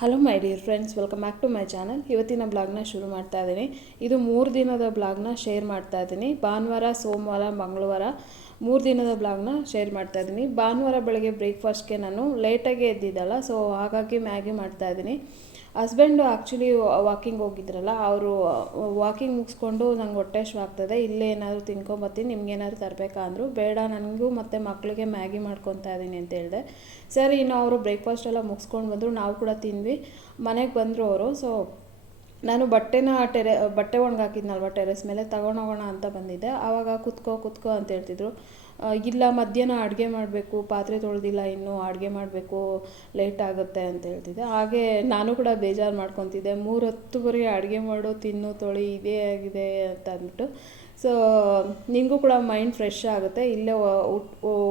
Hello my dear friends welcome back to my channel ಇವತ್ತಿನ ಬ್ಲಾಗ್ನ ಶುರು ಮಾಡ್ತಾ ಇದ್ದೀನಿ. ಇದು ಮೂರು ದಿನದ ಬ್ಲಾಗ್ನ ಶೇರ್ ಮಾಡ್ತಾ ಇದ್ದೀನಿ. ಭಾನುವಾರ, ಸೋಮವಾರ, ಮಂಗಳವಾರ ಮೂರು ದಿನದ ಬ್ಲಾಗ್ನ ಶೇರ್ ಮಾಡ್ತಾ ಇದ್ದೀನಿ. ಭಾನುವಾರ ಬೆಳಗ್ಗೆ ಬ್ರೇಕ್ಫಾಸ್ಟ್ಗೆ ನಾನು ಲೇಟಾಗಿ ಎದ್ದಿದ್ದಲ್ಲ ಸೊ ಹಾಗಾಗಿ ಮ್ಯಾಗಿ ಮಾಡ್ತಾ ಇದ್ದೀನಿ. ಹಸ್ಬೆಂಡು ಆ್ಯಕ್ಚುಲಿ ವಾಕಿಂಗ್ ಹೋಗಿದ್ರಲ್ಲ, ಅವರು ವಾಕಿಂಗ್ ಮುಗಿಸ್ಕೊಂಡು ನಂಗೆ ಹೊಟ್ಟೆ ಆಗ್ತದೆ, ಇಲ್ಲೇ ಏನಾದರೂ ತಿನ್ಕೊಂಬತ್ತೀನಿ, ನಿಮ್ಗೆ ಏನಾದ್ರು ತರಬೇಕಾ ಅಂದರು, ಬೇಡ, ನನಗೂ ಮತ್ತು ಮಕ್ಕಳಿಗೆ ಮ್ಯಾಗಿ ಮಾಡ್ಕೊತಾ ಇದ್ದೀನಿ ಅಂತ ಹೇಳಿದೆ. ಸರಿ, ಇನ್ನು ಅವರು ಬ್ರೇಕ್ಫಾಸ್ಟ್ ಎಲ್ಲ ಮುಗಿಸ್ಕೊಂಡು ಬಂದರು, ನಾವು ಕೂಡ ತಿಂದ್ವಿ. ಮನೆಗೆ ಬಂದರು ಅವರು ಸೊ ನಾನು ಬಟ್ಟೆನ ಟೆರೆ ಬಟ್ಟೆ ಒಣಗಾಕಿದ್ನಲ್ವ ಟೆರೆಸ್ ಮೇಲೆ ತಗೊಂಡೋಗೋಣ ಅಂತ ಬಂದಿದ್ದೆ. ಆವಾಗ ಕುತ್ಕೋ ಕುತ್ಕೋ ಅಂತ ಹೇಳ್ತಿದ್ರು. ಇಲ್ಲ, ಮಧ್ಯಾಹ್ನ ಅಡುಗೆ ಮಾಡಬೇಕು, ಪಾತ್ರೆ ತೊಳೆದಿಲ್ಲ, ಇನ್ನೂ ಅಡುಗೆ ಮಾಡಬೇಕು ಲೇಟ್ ಆಗುತ್ತೆ ಅಂತ ಹೇಳ್ತಿದ್ದೆ. ಹಾಗೆ ನಾನು ಕೂಡ ಬೇಜಾರು ಮಾಡ್ಕೊತಿದ್ದೆ. ಮೂರು ಹೊತ್ತುವರೆಗೆ ಅಡುಗೆ ಮಾಡು, ತಿನ್ನು, ತೊಳಿ ಇದೇ ಆಗಿದೆ ಅಂತ ಅಂದ್ಬಿಟ್ಟು. ಸೊ ನಿಮಗೂ ಕೂಡ ಮೈಂಡ್ ಫ್ರೆಶ್ ಆಗುತ್ತೆ. ಇಲ್ಲೇ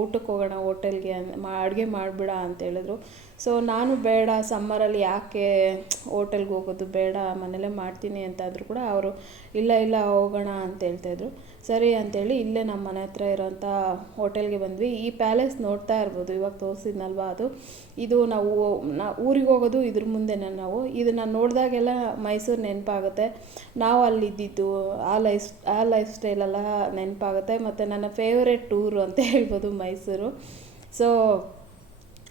ಊಟಕ್ಕೆ ಹೋಗೋಣ ಹೋಟೆಲ್ಗೆ ಮಾ, ಅಡುಗೆ ಮಾಡಿಬಿಡ ಅಂತ ಹೇಳಿದ್ರು. ಸೊ ನಾನು ಬೇಡ ಸಮ್ಮರಲ್ಲಿ ಯಾಕೆ ಹೋಟೆಲ್ಗೆ ಹೋಗೋದು? ಬೇಡ ಮನೇಲೇ ಮಾಡ್ತೀನಿ ಅಂತಾದರೂ ಕೂಡ ಅವರು, ಇಲ್ಲ ಇಲ್ಲ, ಹೋಗೋಣ ಅಂತ ಹೇಳ್ತಾಯಿದ್ರು ಸರಿ ಅಂತೇಳಿ ಇಲ್ಲೇ ನಮ್ಮ ಮನೆ ಹತ್ರ ಇರೋಂಥ ಹೋಟೆಲ್ಗೆ ಬಂದ್ವಿ. ಈ ಪ್ಯಾಲೇಸ್ ನೋಡ್ತಾ ಇರ್ಬೋದು, ಇವಾಗ ತೋರಿಸಿದ್ನಲ್ವ ಅದು. ಇದು ನಾವು, ನಾ, ಊರಿಗೆ ಹೋಗೋದು, ಇದ್ರ ಮುಂದೆನೇ ನಾವು. ಇದನ್ನು ನೋಡಿದಾಗೆಲ್ಲ ಮೈಸೂರು ನೆನಪಾಗುತ್ತೆ. ನಾವು ಅಲ್ಲಿದ್ದಿದ್ದು, ಆ ಲೈಫ್ ಆ ಲೈಫ್ ಸ್ಟೈಲೆಲ್ಲ ನೆನಪಾಗುತ್ತೆ. ಮತ್ತು ನನ್ನ ಫೇವ್ರೆಟ್ ಟೂರು ಅಂತ ಹೇಳ್ಬೋದು ಮೈಸೂರು. ಸೊ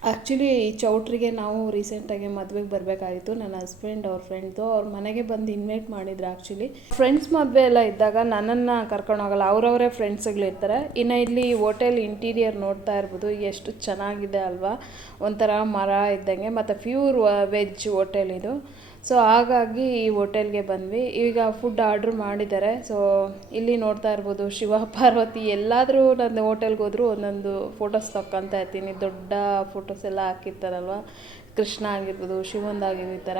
ಆ್ಯಕ್ಚುಲಿ ಈ ಚೌಟ್ರಿಗೆ ನಾವು ರೀಸೆಂಟಾಗಿ ಮದುವೆಗೆ ಬರಬೇಕಾಗಿತ್ತು. ನನ್ನ ಹಸ್ಬೆಂಡ್ ಅವ್ರ ಫ್ರೆಂಡ್ದು ಅವ್ರ ಮನೆಗೆ ಬಂದು ಇನ್ವೈಟ್ ಮಾಡಿದ್ರು ಆ್ಯಕ್ಚುಲಿ ಫ್ರೆಂಡ್ಸ್ ಮದುವೆ ಎಲ್ಲ ಇದ್ದಾಗ ನನ್ನನ್ನು ಕರ್ಕೊಂಡು ಹೋಗಲ್ಲ. ಅವರವರೇ ಫ್ರೆಂಡ್ಸ್ಗಳಿರ್ತಾರೆ ಇನ್ನು ಇಲ್ಲಿ ಹೋಟೆಲ್ ಇಂಟೀರಿಯರ್ ನೋಡ್ತಾ ಇರ್ಬೋದು. ಎಷ್ಟು ಚೆನ್ನಾಗಿದೆ ಅಲ್ವಾ? ಒಂಥರ ಮರ ಇದ್ದಂಗೆ. ಮತ್ತು ಪ್ಯೂರ್ ವೆಜ್ ಹೋಟೆಲ್ ಇದು. ಸೊ ಹಾಗಾಗಿ ಈ ಹೋಟೆಲ್ಗೆ ಬಂದ್ವಿ. ಈಗ ಫುಡ್ ಆರ್ಡ್ರ್ ಮಾಡಿದ್ದಾರೆ. ಸೊ ಇಲ್ಲಿ ನೋಡ್ತಾ ಇರ್ಬೋದು ಶಿವ, ಪಾರ್ವತಿ ಎಲ್ಲಾದರೂ ನನ್ನ ಹೋಟೆಲ್ಗೆ ಹೋದರೂ ಒಂದೊಂದು ಫೋಟೋಸ್ ತಕ್ಕೊತಾ ಇರ್ತೀನಿ. ದೊಡ್ಡ ಫೋಟೋಸ್ ಎಲ್ಲ ಹಾಕಿರ್ತಾರಲ್ವ? ಕೃಷ್ಣ ಆಗಿರ್ಬೋದು ಶಿವಂದಾಗಿರ್ಬೋದು ಈ ಥರ.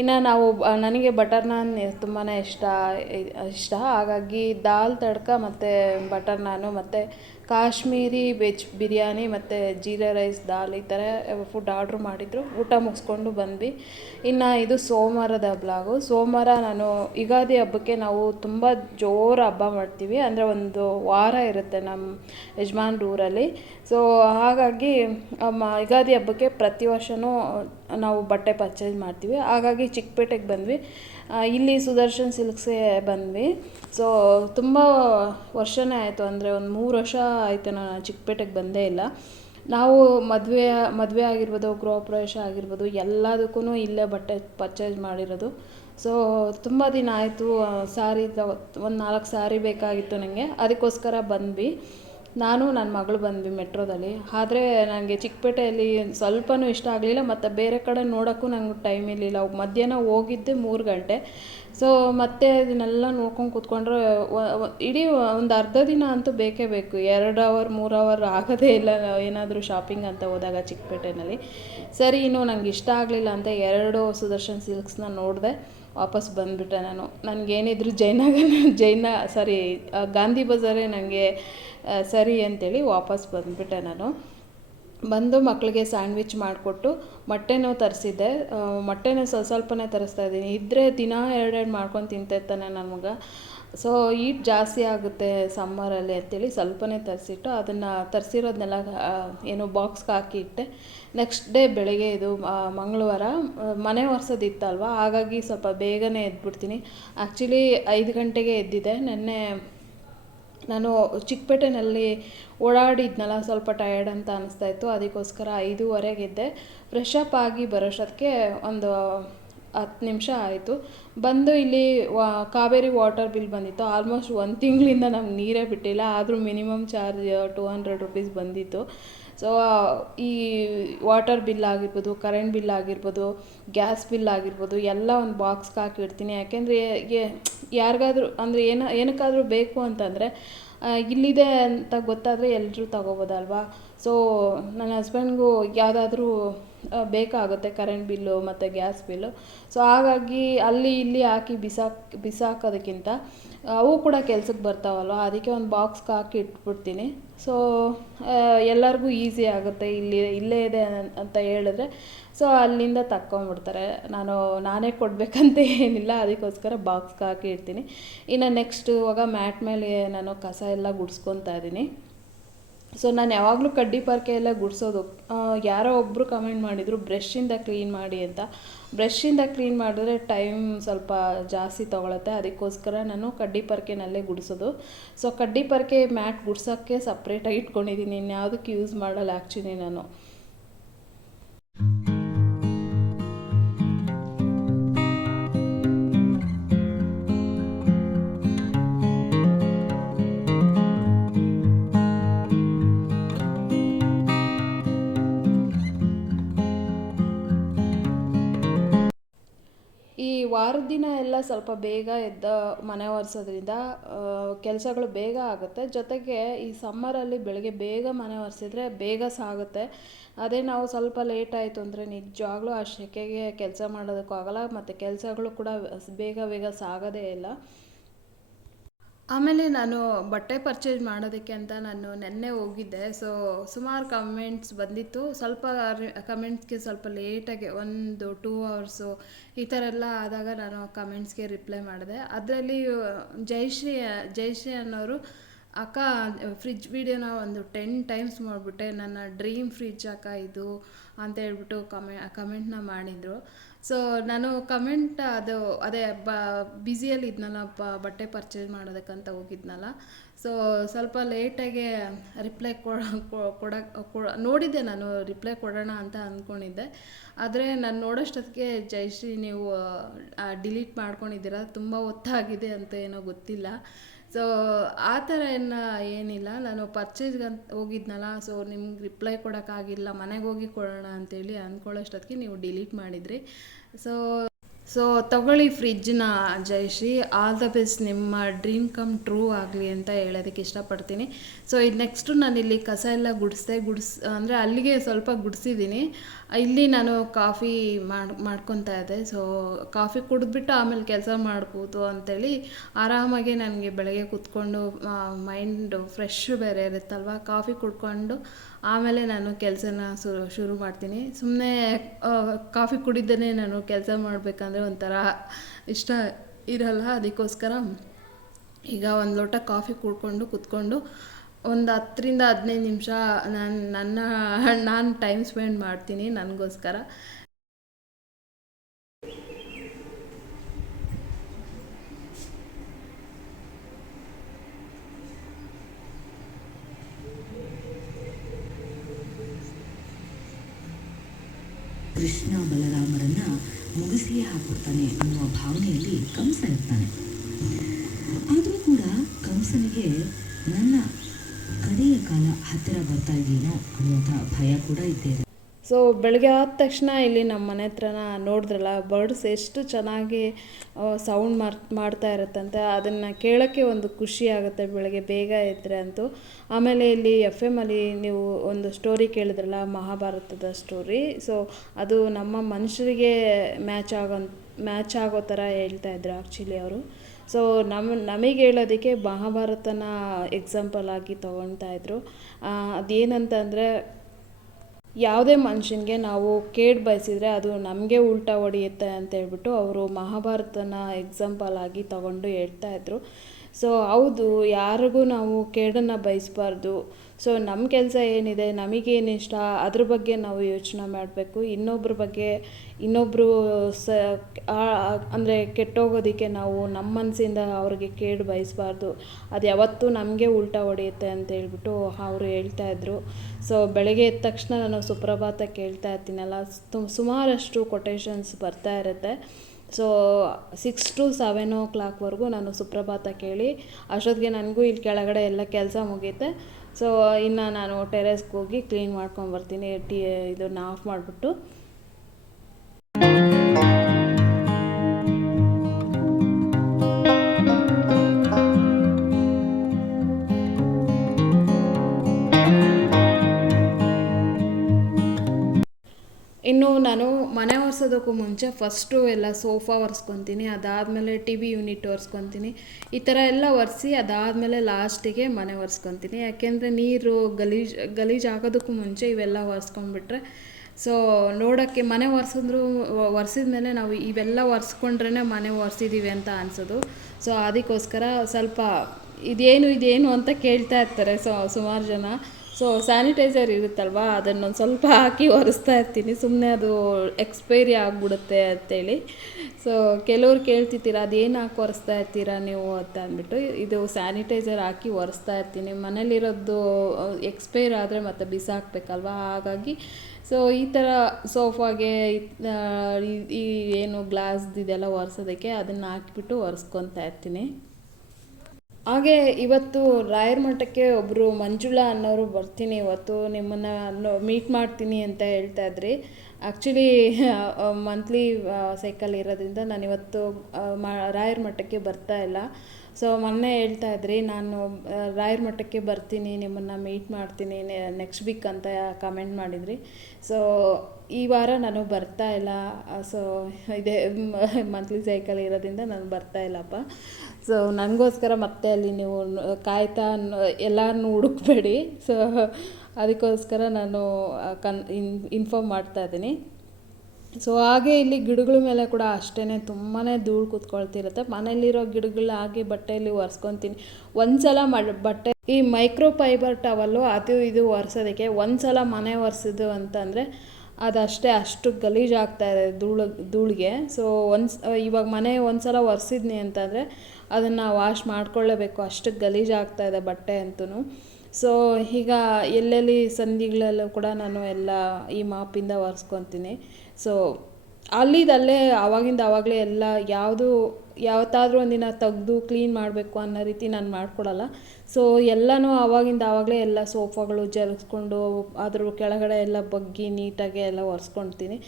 ಇನ್ನು ನಾವು ನನಗೆ ಬಟರ್ ನಾನ್ ತುಂಬಾ ಇಷ್ಟ ಇಷ್ಟ. ಹಾಗಾಗಿ ದಾಲ್ ತಡ್ಕ ಮತ್ತು ಬಟರ್ ನಾನು ಮತ್ತು ಕಾಶ್ಮೀರಿ ವೆಜ್ ಬಿರಿಯಾನಿ ಮತ್ತು ಜೀರಾ ರೈಸ್ ದಾಲ್ ಈ ಥರ ಫುಡ್ ಆರ್ಡ್ರ್ ಮಾಡಿದ್ರು. ಊಟ ಮುಗಿಸ್ಕೊಂಡು ಬಂದ್ವಿ. ಇನ್ನು ಇದು ಸೋಮವಾರದ ಬ್ಲಾಗು. ಸೋಮವಾರ ನಾನು ಯುಗಾದಿ ಹಬ್ಬಕ್ಕೆ ನಾವು ತುಂಬ ಜೋರು ಹಬ್ಬ ಮಾಡ್ತೀವಿ. ಅಂದರೆ ಒಂದು ವಾರ ಇರುತ್ತೆ ನಮ್ಮ ಯಜಮಾನ್ರ ಊರಲ್ಲಿ. ಸೊ ಹಾಗಾಗಿ ಯುಗಾದಿ ಹಬ್ಬಕ್ಕೆ ಪ್ರತಿ ವರ್ಷವೂ ನಾವು ಬಟ್ಟೆ ಪರ್ಚೇಸ್ ಮಾಡ್ತೀವಿ. ಹಾಗಾಗಿ ಚಿಕ್ಕಪೇಟೆಗೆ ಬಂದ್ವಿ. ಇಲ್ಲಿ ಸುದರ್ಶನ್ ಸಿಲ್ಕ್ಸ್ಗೆ ಬಂದ್ವಿ. ಸೊ ತುಂಬ ವರ್ಷನೇ ಆಯಿತು. ಅಂದರೆ ಒಂದು ಮೂರು ವರ್ಷ ಆಯಿತು ನಾನು ಚಿಕ್ಕಪೇಟೆಗೆ ಬಂದೇ ಇಲ್ಲ. ನಾವು ಮದುವೆ ಮದುವೆ ಆಗಿರ್ಬೋದು, ಗೃಹ ಪ್ರವೇಶ ಆಗಿರ್ಬೋದು ಎಲ್ಲದಕ್ಕೂ ಇಲ್ಲೇ ಬಟ್ಟೆ ಪರ್ಚೇಸ್ ಮಾಡಿರೋದು. ಸೊ ತುಂಬ ದಿನ ಆಯಿತು. ಸಾರಿ ಒಂದು ನಾಲ್ಕು ಸಾರಿ ಬೇಕಾಗಿತ್ತು ನನಗೆ ಅದಕ್ಕೋಸ್ಕರ ಬಂದ್ವಿ. ನಾನು ನನ್ನ ಮಗಳು ಬಂದ್ವಿ ಮೆಟ್ರೋದಲ್ಲಿ. ಆದರೆ ನನಗೆ ಚಿಕ್ಕಪೇಟೆಯಲ್ಲಿ ಸ್ವಲ್ಪನೂ ಇಷ್ಟ ಆಗಲಿಲ್ಲ, ಮತ್ತು ಬೇರೆ ಕಡೆ ನೋಡೋಕ್ಕೂ ನಂಗೆ ಟೈಮ್ ಇರಲಿಲ್ಲ. ಮಧ್ಯಾಹ್ನ ಹೋಗಿದ್ದೆ ಮೂರು ಗಂಟೆ. ಸೊ ಮತ್ತೆ ಇದನ್ನೆಲ್ಲ ನೋಡ್ಕೊಂಡು ಕೂತ್ಕೊಂಡ್ರೆ ಇಡೀ ಒಂದು ಅರ್ಧ ದಿನ ಅಂತೂ ಬೇಕೇ ಬೇಕು. ಎರಡು ಅವರ್ ಮೂರು ಅವರ್ ಆಗೋದೇ ಇಲ್ಲ ಏನಾದರೂ ಶಾಪಿಂಗ್ ಅಂತ ಹೋದಾಗ ಚಿಕ್ಕಪೇಟೆಯಲ್ಲಿ ಸರಿ, ಇನ್ನು ನಂಗೆ ಇಷ್ಟ ಆಗಲಿಲ್ಲ ಅಂತ ಎರಡು ಸುದರ್ಶನ್ ಸಿಲ್ಕ್ಸ್ನ ನೋಡಿದೆ ವಾಪಸ್ ಬಂದುಬಿಟ್ಟೆ ನಾನು. ನನಗೇನಿದ್ರು ಜೈನಾಗ ಜೈನ ಸಾರಿ ಗಾಂಧಿ ಬಜಾರೇ ನನಗೆ ಸರಿ ಅಂತೇಳಿ ವಾಪಸ್ ಬಂದುಬಿಟ್ಟೆ ನಾನು. ಬಂದು ಮಕ್ಕಳಿಗೆ ಸ್ಯಾಂಡ್ವಿಚ್ ಮಾಡಿಕೊಟ್ಟು ಮೊಟ್ಟೆನೂ ತರಿಸಿದ್ದೆ. ಮೊಟ್ಟೆನೂ ಸ್ವಲ್ಪ ಸ್ವಲ್ಪನೇ ತರಿಸ್ತಾ ಇದ್ದೀನಿ. ಇದ್ದರೆ ದಿನ ಎರಡೆರಡು ಮಾಡ್ಕೊಂಡು ತಿಂತೈತಾನೆ ನಮ್ಗೆ ಮಗ. ಸೊ ಈಟ್ ಜಾಸ್ತಿ ಆಗುತ್ತೆ ಸಮ್ಮರಲ್ಲಿ ಅಂತೇಳಿ ಸ್ವಲ್ಪನೇ ತರಿಸಿಟ್ಟು ಅದನ್ನು ತರಿಸಿರೋದನ್ನೆಲ್ಲ ಏನು ಬಾಕ್ಸ್ಗೆ ಹಾಕಿ ಇಟ್ಟೆ. ನೆಕ್ಸ್ಟ್ ಡೇ ಬೆಳಗ್ಗೆ ಇದು ಮಂಗಳವಾರ ಮನೆ ಒರೆಸೋದಿತ್ತಲ್ವ? ಹಾಗಾಗಿ ಸ್ವಲ್ಪ ಬೇಗನೆ ಎದ್ಬಿಡ್ತೀನಿ. ಆ್ಯಕ್ಚುಲಿ ಐದು ಗಂಟೆಗೆ ಎದ್ದಿದ್ದೆ ನೆನ್ನೆ ನಾನು ಚಿಕ್ಕಪೇಟೆನಲ್ಲಿ ಓಡಾಡಿದ್ನಲ್ಲ, ಸ್ವಲ್ಪ ಟಯರ್ಡ್ ಅಂತ ಅನಿಸ್ತಾ ಇತ್ತು. ಅದಕ್ಕೋಸ್ಕರ ಐದೂವರೆಗಿದ್ದೆ ಫ್ರೆಶ್ ಅಪ್ ಆಗಿ ಬರೋಷ್ಟೊತ್ತಿಗೆ ಒಂದು ಹತ್ತು ನಿಮಿಷ ಆಯಿತು. ಬಂದು ಇಲ್ಲಿ ವಾ, ಕಾವೇರಿ ವಾಟರ್ ಬಿಲ್ ಬಂದಿತ್ತು. ಆಲ್ಮೋಸ್ಟ್ ಒಂದು ತಿಂಗಳಿಂದ ನಮ್ಗೆ ನೀರೇ ಬಿಟ್ಟಿಲ್ಲ. ಆದರೂ minimum charge two hundred rupees ಬಂದಿತ್ತು. ಸೊ ಈ ವಾಟರ್ ಬಿಲ್ ಆಗಿರ್ಬೋದು ಕರೆಂಟ್ ಬಿಲ್ ಆಗಿರ್ಬೋದು ಗ್ಯಾಸ್ ಬಿಲ್ ಆಗಿರ್ಬೋದು, ಎಲ್ಲ ಒಂದು ಬಾಕ್ಸ್ಗೆ ಹಾಕಿಡ್ತೀನಿ. ಯಾಕೆಂದರೆ ಯಾರಿಗಾದ್ರೂ, ಅಂದರೆ ಏನ, ಏನಕ್ಕಾದರೂ ಬೇಕು ಅಂತಂದರೆ ಇಲ್ಲಿದೆ ಅಂತ ಗೊತ್ತಾದರೆ ಎಲ್ಲರೂ ತಗೋಬೋದಲ್ವಾ? ಸೊ ನನ್ನ ಹಸ್ಬೆಂಡ್ಗೂ ಯಾವುದಾದ್ರೂ ಬೇಕಾಗುತ್ತೆ ಕರೆಂಟ್ ಬಿಲ್ಲು ಮತ್ತು ಗ್ಯಾಸ್ ಬಿಲ್ಲು ಸೊ ಹಾಗಾಗಿ ಅಲ್ಲಿ ಇಲ್ಲಿ ಹಾಕಿ ಬಿಸಾಕ್, ಬಿಸಾಕೋದಕ್ಕಿಂತ ಅವು ಕೂಡ ಕೆಲ್ಸಕ್ಕೆ ಬರ್ತಾವಲ್ವ? ಅದಕ್ಕೆ ಒಂದು ಬಾಕ್ಸ್ಗೆ ಹಾಕಿ ಇಟ್ಬಿಡ್ತೀನಿ. ಸೊ ಎಲ್ಲರಿಗೂ ಈಸಿ ಆಗುತ್ತೆ. ಇಲ್ಲಿ, ಇಲ್ಲೇ ಇದೆ ಅಂತ ಹೇಳಿದ್ರೆ ಸೊ ಅಲ್ಲಿಂದ ತಕ್ಕೊಂಬಿಡ್ತಾರೆ ನಾನು, ನಾನೇ ಕೊಡಬೇಕಂತ ಏನಿಲ್ಲ. ಅದಕ್ಕೋಸ್ಕರ ಬಾಕ್ಸ್ಗೆ ಹಾಕಿ ಇಡ್ತೀನಿ. ಇನ್ನು ನೆಕ್ಸ್ಟ್ ಇವಾಗ ಮ್ಯಾಟ್ ಮೇಲೆ ನಾನು ಕಸ ಎಲ್ಲ ಗುಡಿಸ್ಕೊತಾ ಇದ್ದೀನಿ ಸೊ ನಾನು ಯಾವಾಗಲೂ ಕಡ್ಡಿ ಪರ್ಕೆ ಎಲ್ಲ ಗುಡಿಸೋದು. ಯಾರೋ ಒಬ್ಬರು ಕಮೆಂಟ್ ಮಾಡಿದರು ಬ್ರಷಿಂದ ಕ್ಲೀನ್ ಮಾಡಿ ಅಂತ. ಬ್ರಷಿಂದ ಕ್ಲೀನ್ ಮಾಡಿದ್ರೆ ಟೈಮ್ ಸ್ವಲ್ಪ ಜಾಸ್ತಿ ತೊಗೊಳತ್ತೆ. ಅದಕ್ಕೋಸ್ಕರ ನಾನು ಕಡ್ಡಿ ಪರ್ಕೆನಲ್ಲೇ ಗುಡಿಸೋದು. ಸೊ ಕಡ್ಡಿ ಪರ್ಕೆ ಮ್ಯಾಟ್ ಗುಡ್ಸೋಕ್ಕೆ ಸಪ್ರೇಟಾಗಿ ಇಟ್ಕೊಂಡಿದ್ದೀನಿ ಇನ್ಯಾವುದಕ್ಕೆ ಯೂಸ್ ಮಾಡಲ್ಲ ಆ್ಯಕ್ಚುಲಿ ನಾನು. ವಾರದ ದಿನ ಎಲ್ಲ ಸ್ವಲ್ಪ ಬೇಗ ಎದ್ದ ಮನೆ ಒರೆಸೋದ್ರಿಂದ ಕೆಲಸಗಳು ಬೇಗ ಆಗುತ್ತೆ. ಜೊತೆಗೆ ಈ ಸಮ್ಮರಲ್ಲಿ ಬೆಳಗ್ಗೆ ಬೇಗ ಮನೆ ಒರೆಸಿದ್ರೆ ಬೇಗ ಸಾಗುತ್ತೆ. ಅದೇ ನಾವು ಸ್ವಲ್ಪ ಲೇಟ್ ಆಯಿತು ಅಂದರೆ ನಿಜವಾಗ್ಲೂ ಆ ಸೆಕೆಗೆ ಕೆಲಸ ಮಾಡೋದಕ್ಕೂ ಆಗೋಲ್ಲ, ಮತ್ತು ಕೆಲಸಗಳು ಕೂಡ ಬೇಗ ಬೇಗ ಸಾಗೋದೇ ಇಲ್ಲ. ಆಮೇಲೆ ನಾನು ಬಟ್ಟೆ ಪರ್ಚೇಸ್ ಮಾಡೋದಕ್ಕೆ ಅಂತ ನಾನು ನೆನ್ನೆ ಹೋಗಿದ್ದೆ. ಸೊ ಸುಮಾರು ಕಮೆಂಟ್ಸ್ ಬಂದಿತ್ತು. ಸ್ವಲ್ಪ ಕಮೆಂಟ್ಸ್ಗೆ ಸ್ವಲ್ಪ ಲೇಟಾಗಿ ಒಂದು ಟೂ ಅವರ್ಸು ಈ ಥರ ಎಲ್ಲ ಆದಾಗ ನಾನು ಕಮೆಂಟ್ಸ್ಗೆ ರಿಪ್ಲೈ ಮಾಡಿದೆ. ಅದರಲ್ಲಿ ಜಯಶ್ರೀ ಜಯಶ್ರೀ ಅನ್ನೋರು, ಅಕ್ಕ ಫ್ರಿಜ್ ವೀಡಿಯೋನ ಒಂದು ಟೆನ್ ಟೈಮ್ಸ್ ಮಾಡಿಬಿಟ್ಟೆ. ನನ್ನ ಡ್ರೀಮ್ ಫ್ರಿಜ್ ಅಕ್ಕ ಇದು, ಅಂತ ಹೇಳ್ಬಿಟ್ಟು ಕಮೆ ಕಮೆಂಟ್ನ ಮಾಡಿದರು. ಸೊ ನಾನು ಕಮೆಂಟ್ ಅದು, ಅದೇ, ಬ ಬ್ಯುಸಿಯಲ್ಲಿ ಇದ್ನಲ್ಲ, ಪ, ಬಟ್ಟೆ ಪರ್ಚೇಸ್ ಮಾಡೋದಕ್ಕಂತ ಹೋಗಿದ್ನಲ್ಲ. ಸೊ ಸ್ವಲ್ಪ ಲೇಟಾಗೆ ರಿಪ್ಲೈ ಕೊಡ ಕೊಡ ನೋಡಿದ್ದೆ ನಾನು ರಿಪ್ಲೈ ಕೊಡೋಣ ಅಂತ ಅಂದ್ಕೊಂಡಿದ್ದೆ. ಆದರೆ ನಾನು ನೋಡೋಷ್ಟೊತ್ತಿಗೆ, ಜಯಶ್ರೀ, ನೀವು ಡಿಲೀಟ್ ಮಾಡ್ಕೊಂಡಿದ್ದೀರಾ? ತುಂಬ ಹೊತ್ತಾಗಿದೆ ಅಂತ ಏನೋ ಗೊತ್ತಿಲ್ಲ. ಸೊ ಆ ಥರ ಏನು ಏನಿಲ್ಲ. ನಾನು ಪರ್ಚೇಸ್ಗೆ ಅಂತ ಹೋಗಿದ್ನಲ್ಲ ಸೊ ನಿಮ್ಗೆ ರಿಪ್ಲೈ ಕೊಡೋಕ್ಕಾಗಿಲ್ಲ ಮನೆಗೆ ಹೋಗಿ ಕೊಡೋಣ ಅಂತೇಳಿ ಅಂದ್ಕೊಳ್ಳೋಷ್ಟೊತ್ತಿಗೆ ನೀವು ಡಿಲೀಟ್ ಮಾಡಿದ್ರಿ. ಸೊ ಸೊ ತಗೊಳ್ಳಿ ಫ್ರಿಜ್ನ ಜಯಶ್ರೀ ಆಲ್ ದ ಬೆಸ್ಟ್ ನಿಮ್ಮ ಡ್ರೀಮ್ ಕಮ್ ಟ್ರೂ ಆಗಲಿ ಅಂತ ಹೇಳೋದಕ್ಕೆ ಇಷ್ಟಪಡ್ತೀನಿ. ಸೊ ಇದು ನೆಕ್ಸ್ಟು ನಾನು ಇಲ್ಲಿ ಕಸ ಎಲ್ಲ ಗುಡಿಸ್ದೆ, ಗುಡಿಸ್ ಅಂದರೆ ಅಲ್ಲಿಗೆ ಸ್ವಲ್ಪ ಗುಡಿಸಿದ್ದೀನಿ. ಇಲ್ಲಿ ನಾನು ಕಾಫಿ ಮಾಡಿ, ಮಾಡ್ಕೊತಾ ಇದ್ದೆ. ಸೊ ಕಾಫಿ ಕುಡಿದ್ಬಿಟ್ಟು ಆಮೇಲೆ ಕೆಲಸ ಮಾಡ್ಬೋದು ಅಂತೇಳಿ ಆರಾಮಾಗಿ ನನಗೆ ಬೆಳಗ್ಗೆ ಕೂತ್ಕೊಂಡು ಮೈಂಡು ಫ್ರೆಶ್ ಬೇರೆ ಇರುತ್ತಲ್ವ? ಕಾಫಿ ಕುಡ್ಕೊಂಡು ಆಮೇಲೆ ನಾನು ಕೆಲಸನ ಶುರು ಶುರು ಮಾಡ್ತೀನಿ. ಸುಮ್ಮನೆ ಕಾಫಿ ಕುಡಿದೇ ನಾನು ಕೆಲಸ ಮಾಡಬೇಕಂದ್ರೆ ಒಂಥರ ಇಷ್ಟ ಇರಲ್ಲ. ಅದಕ್ಕೋಸ್ಕರ ಈಗ ಒಂದು ಲೋಟ ಕಾಫಿ ಕುಡ್ಕೊಂಡು ಕುತ್ಕೊಂಡು ಒಂದು ಹತ್ತರಿಂದ ಹದಿನೈದು ನಿಮಿಷ ನಾನು ನನ್ನ ನಾನು ಟೈಮ್ ಸ್ಪೆಂಡ್ ಮಾಡ್ತೀನಿ ನನಗೋಸ್ಕರ. ಕೃಷ್ಣ ಬಲರಾಮರನ್ನ ಮುಗಿಸಿಯೇ ಹಾಕ್ಬಿಡ್ತಾನೆ ಅನ್ನುವ ಭಾವನೆಯಲ್ಲಿ ಕಂಸ ಇರ್ತಾನೆ. ಆದರೂ ಕೂಡ ಕಂಸನಿಗೆ ನನ್ನ ಕಡೆಯ ಕಾಲ ಹತ್ತಿರ ಬರ್ತಾ ಇದೀನೋ ಭಯ ಕೂಡ ಇದ್ದೇ ಇದೆ. ಸೊ ಬೆಳಗ್ಗೆ ಆದ ತಕ್ಷಣ ಇಲ್ಲಿ ನಮ್ಮ ಮನೆ ಹತ್ರನ ನೋಡಿದ್ರಲ್ಲ ಬರ್ಡ್ಸ್ ಎಷ್ಟು ಚೆನ್ನಾಗಿ ಸೌಂಡ್ ಮಾರ್ ಮಾಡ್ತಾ ಇರುತ್ತಂತೆ, ಅದನ್ನು ಕೇಳೋಕ್ಕೆ ಒಂದು ಖುಷಿ ಆಗುತ್ತೆ ಬೆಳಗ್ಗೆ ಬೇಗ ಇದ್ದರೆ ಅಂತೂ. ಆಮೇಲೆ ಇಲ್ಲಿ ಎಫ್ ಎಮ್ಮಲ್ಲಿ ನೀವು ಒಂದು ಸ್ಟೋರಿ ಕೇಳಿದ್ರಲ್ಲ, ಮಹಾಭಾರತದ ಸ್ಟೋರಿ ಸೊ ಅದು ನಮ್ಮ ಮನುಷ್ಯರಿಗೆ ಮ್ಯಾಚ್ ಆಗೋ ಮ್ಯಾಚ್ ಆಗೋ ಥರ ಹೇಳ್ತಾ ಇದ್ರು ಆ್ಯಕ್ಚುಲಿ ಅವರು. ಸೊ ನಮ್ಮ ನಮಗೆ ಹೇಳೋದಕ್ಕೆ ಮಹಾಭಾರತನ ಎಕ್ಸಾಂಪಲ್ ಆಗಿ ತೊಗೊಳ್ತಾ ಇದ್ರು. ಅದೇನಂತಂದರೆ, ಯಾವುದೇ ಮನುಷ್ಯನಿಗೆ ನಾವು ಕೇಡ್ ಬಯಸಿದರೆ ಅದು ನಮಗೆ ಉಲ್ಟಾ ಹೊಡೆಯುತ್ತೆ ಅಂತ ಹೇಳ್ಬಿಟ್ಟು ಅವರು ಮಹಾಭಾರತನ ಎಕ್ಸಾಂಪಲ್ ಆಗಿ ತಗೊಂಡು ಹೇಳ್ತಾ ಇದ್ರು. ಸೊ ಹೌದು, ಯಾರಿಗೂ ನಾವು ಕೇಡನ್ನು ಬಯಸಬಾರ್ದು. ಸೊ ನಮ್ಮ ಕೆಲಸ ಏನಿದೆ, ನಮಗೇನು ಇಷ್ಟ, ಅದ್ರ ಬಗ್ಗೆ ನಾವು ಯೋಚನೆ ಮಾಡಬೇಕು. ಇನ್ನೊಬ್ರ ಬಗ್ಗೆ ಇನ್ನೊಬ್ಬರು ಸ ಅಂದರೆ ಕೆಟ್ಟೋಗೋದಕ್ಕೆ ನಾವು ನಮ್ಮ ಮನಸ್ಸಿಂದ ಅವ್ರಿಗೆ ಕೇಡು ಬಯಸಬಾರ್ದು. ಅದು ಯಾವತ್ತೂ ನಮಗೆ ಉಲ್ಟಾ ಹೊಡೆಯುತ್ತೆ ಅಂತ ಹೇಳ್ಬಿಟ್ಟು ಅವರು ಹೇಳ್ತಾ ಇದ್ರು. ಸೊ ಬೆಳಗ್ಗೆ ಎದ್ದ ತಕ್ಷಣ ನಾನು ಸುಪ್ರಭಾತ ಕೇಳ್ತಾ ಇರ್ತೀನಲ್ಲ, ಸುಮಾರಷ್ಟು ಕೊಟೇಶನ್ಸ್ ಬರ್ತಾ ಇರುತ್ತೆ. ಸೊ ಸಿಕ್ಸ್ ಟು ಸೆವೆನ್ ಓ ಕ್ಲಾಕ್ವರೆಗೂ ನಾನು ಸುಪ್ರಭಾತ ಕೇಳಿ, ಅಷ್ಟೊತ್ತಿಗೆ ನನಗೂ ಇಲ್ಲಿ ಕೆಳಗಡೆ ಎಲ್ಲ ಕೆಲಸ ಮುಗೀತೆ. ಸೊ ಇನ್ನು ನಾನು ಟೆರೆಸ್ಗೆ ಹೋಗಿ ಕ್ಲೀನ್ ಮಾಡ್ಕೊಂಬರ್ತೀನಿ ಟಿ ಇದನ್ನು ಆಫ್ ಮಾಡಿಬಿಟ್ಟು. ಇನ್ನು ನಾನು ಮನೆ ಒರೆಸೋದಕ್ಕೂ ಮುಂಚೆ ಫಸ್ಟು ಎಲ್ಲ ಸೋಫಾ ಒರೆಸ್ಕೊತೀನಿ, ಅದಾದಮೇಲೆ ಟಿ ವಿ ಯೂನಿಟ್ ಒರೆಸ್ಕೊತೀನಿ. ಈ ಥರ ಎಲ್ಲ ಒರೆಸಿ ಅದಾದಮೇಲೆ ಲಾಸ್ಟಿಗೆ ಮನೆ ಒರೆಸ್ಕೊತೀನಿ. ಯಾಕೆಂದರೆ ನೀರು ಗಲೀಜು ಗಲೀಜು ಆಗೋದಕ್ಕೂ ಮುಂಚೆ ಇವೆಲ್ಲ ಒರೆಸ್ಕೊಂಡ್ಬಿಟ್ರೆ, ಸೊ ನೋಡೋಕ್ಕೆ ಮನೆ ಒರೆಸಿದ್ರು, ಒರೆಸಿದ ಮೇಲೆ ನಾವು ಇವೆಲ್ಲ ಒರೆಸ್ಕೊಂಡ್ರೇ ಮನೆ ಒರೆಸಿದ್ದೀವಿ ಅಂತ ಅನಿಸೋದು. ಸೊ ಅದಕ್ಕೋಸ್ಕರ ಸ್ವಲ್ಪ ಇದೇನು ಇದೇನು ಅಂತ ಕೇಳ್ತಾ ಇರ್ತಾರೆ, ಸೊ ಸುಮಾರು ಜನ. ಸೊ ಸ್ಯಾನಿಟೈಸರ್ ಇರುತ್ತಲ್ವಾ? ಅದನ್ನೊಂದು ಸ್ವಲ್ಪ ಹಾಕಿ ಒರೆಸ್ತಾ ಇರ್ತೀನಿ. ಸುಮ್ಮನೆ ಅದು ಎಕ್ಸ್ಪೈರಿ ಆಗಿಬಿಡುತ್ತೆ ಅಂತೇಳಿ. ಸೊ ಕೆಲವ್ರು ಕೇಳ್ತಿರ್ತೀರ ಅದೇನು ಹಾಕಿ ಒರೆಸ್ತಾ ಇರ್ತೀರಾ ನೀವು ಅಂತ ಅಂದ್ಬಿಟ್ಟು, ಇದು ಸ್ಯಾನಿಟೈಸರ್ ಹಾಕಿ ಒರೆಸ್ತಾ ಇರ್ತೀನಿ. ಮನೇಲಿರೋದು ಎಕ್ಸ್ಪೈರ್ ಆದರೆ ಮತ್ತೆ ಬಿಸಾಕಬೇಕಲ್ವಾ? ಹಾಗಾಗಿ ಸೊ ಈ ಥರ ಸೋಫಾಗೆ, ಈ- ಏನು ಗ್ಲಾಸ್ದು ಇದೆಲ್ಲ ಒರೆಸೋದಕ್ಕೆ ಅದನ್ನು ಹಾಕಿಬಿಟ್ಟು ಒರೆಸ್ಕೊತಾ ಇರ್ತೀನಿ. ಹಾಗೆ ಇವತ್ತು ರಾಯರ ಮಠಕ್ಕೆ ಒಬ್ಬರು ಮಂಜುಳಾ ಅನ್ನೋರು ಬರ್ತೀನಿ, ಇವತ್ತು ನಿಮ್ಮನ್ನು ಮೀಟ್ ಮಾಡ್ತೀನಿ ಅಂತ ಹೇಳ್ತಾ ಇದ್ರಿ. ಆ್ಯಕ್ಚುಲಿ ಮಂತ್ಲಿ ಸೈಕಲ್ ಇರೋದ್ರಿಂದ ನಾನು ಇವತ್ತು ಮಾ, ರಾಯರ ಮಠಕ್ಕೆ ಬರ್ತಾ ಇಲ್ಲ. ಸೊ ಮೊನ್ನೆ ಹೇಳ್ತಾ ಇದ್ರಿ, ನಾನು ರಾಯರ ಮಠಕ್ಕೆ ಬರ್ತೀನಿ, ನಿಮ್ಮನ್ನು ಮೀಟ್ ಮಾಡ್ತೀನಿ ನೆಕ್ಸ್ಟ್ ವೀಕ್ ಅಂತ ಕಮೆಂಟ್ ಮಾಡಿದ್ರಿ. ಸೊ ಈ ವಾರ ನಾನು ಬರ್ತಾ ಇಲ್ಲ. ಸೊ ಇದೇ ಮಂತ್ಲಿ ಸೈಕಲ್ ಇರೋದ್ರಿಂದ ನಾನು ಬರ್ತಾ ಇಲ್ಲಪ್ಪ. ಸೊ ನನಗೋಸ್ಕರ ಮತ್ತೆ ಅಲ್ಲಿ ನೀವು ಕಾಯ್ತಾ ಎಲ್ಲರನ್ನೂ ಹುಡುಕ್ಬೇಡಿ. ಸೊ ಅದಕ್ಕೋಸ್ಕರ ನಾನು ಕನ್, ಇನ್ ಇನ್ಫಾರ್ಮ್ ಮಾಡ್ತಾ ಇದ್ದೀನಿ. ಸೊ ಹಾಗೆ ಇಲ್ಲಿ ಗಿಡಗಳ ಮೇಲೆ ಕೂಡ ಅಷ್ಟೇ ತುಂಬಾ ಧೂಳು ಕೂತ್ಕೊಳ್ತಿರುತ್ತೆ. ಮನೇಲಿರೋ ಗಿಡಗಳು ಹಾಗೆ ಬಟ್ಟೆಯಲ್ಲಿ ಒರೆಸ್ಕೊತೀನಿ. ಒಂದ್ಸಲ ಮ ಬಟ್ಟೆ, ಈ ಮೈಕ್ರೋ ಫೈಬರ್ ಟವಲ್ಲು ಅದು ಇದು ಒರೆಸೋದಕ್ಕೆ ಒಂದ್ಸಲ ಮನೆ ಒರೆಸಿದ್ದು ಅಂತಂದರೆ ಅದಷ್ಟೇ ಅಷ್ಟು ಗಲೀಜಾಗ್ತಾ ಇದೆ ಧೂಳು, ಧೂಳಿಗೆ. ಸೊ ಒಂದು ಇವಾಗ ಮನೆ ಒಂದ್ಸಲ ಒರೆಸಿದ್ನಿ ಅಂತಂದರೆ ಅದನ್ನು ವಾಶ್ ಮಾಡ್ಕೊಳ್ಳೇಬೇಕು. ಅಷ್ಟು ಗಲೀಜು ಆಗ್ತಾ ಇದೆ ಬಟ್ಟೆ ಅಂತೂ ಸೊ ಈಗ ಎಲ್ಲೆಲ್ಲಿ ಸಂಧಿಗಳಲ್ಲೂ ಕೂಡ ನಾನು ಎಲ್ಲ ಈ ಮಾಪಿಂದ ಒರೆಸ್ಕೊತೀನಿ. ಸೊ ಅಲ್ಲಿದಲ್ಲೇ ಆವಾಗಿಂದ ಆವಾಗಲೇ ಎಲ್ಲ ಯಾವುದು, ಯಾವತ್ತಾದ್ರೂ ಒಂದಿನ ತೆಗ್ದು ಕ್ಲೀನ್ ಮಾಡಬೇಕು ಅನ್ನೋ ರೀತಿ ನಾನು ಮಾಡ್ಕೊಡಲ್ಲ. ಸೊ ಎಲ್ಲನೂ ಆವಾಗಿಂದ ಆವಾಗಲೇ ಎಲ್ಲ ಸೋಫಾಗಳು ಜರಿಸ್ಕೊಂಡು, ಅದ್ರ ಕೆಳಗಡೆ ಎಲ್ಲ ಬಗ್ಗಿ ನೀಟಾಗಿ ಎಲ್ಲ ಒರೆಸ್ಕೊಳ್ತೀನಿ